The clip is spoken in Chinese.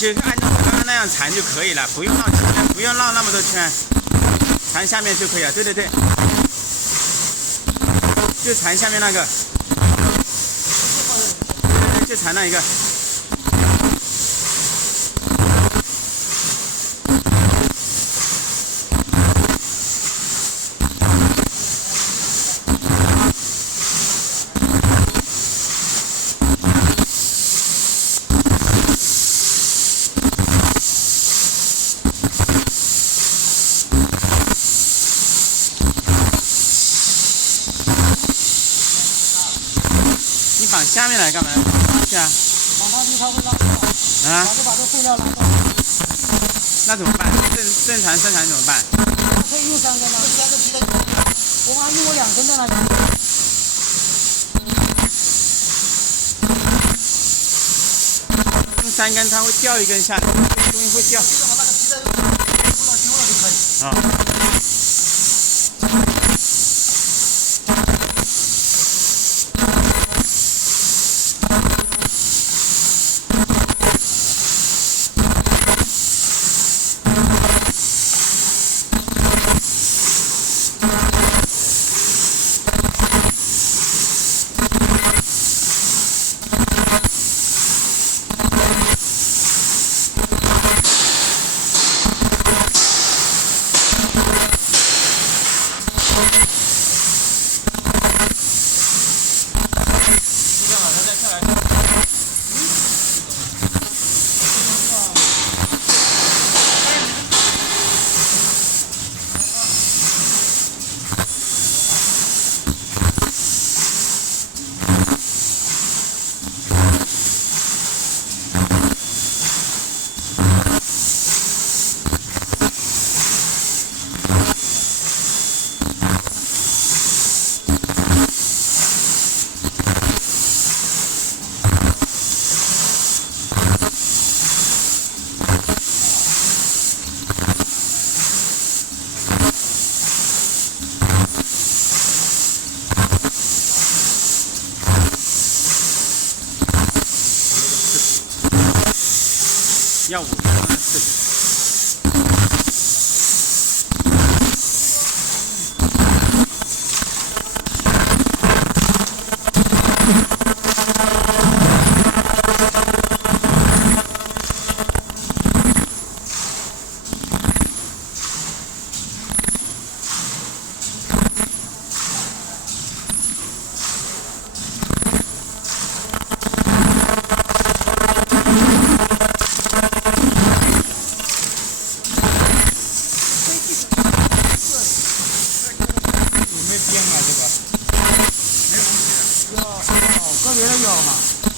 就按照我刚刚那样缠就可以了，不用绕圈，不用绕那么多圈，缠下面就可以了。对对对，就缠下面那个，对对，就缠那一个。你绑下面来干嘛？上去啊！绑上去它会拉高。啊？把这废料拉高。那怎么办？正常生产怎么办？可以用3根啊。用3根皮的。我妈用我2根的那个。用3根它会掉一根下来，东西会掉。啊。要5分钟的视频。个别的有嘛。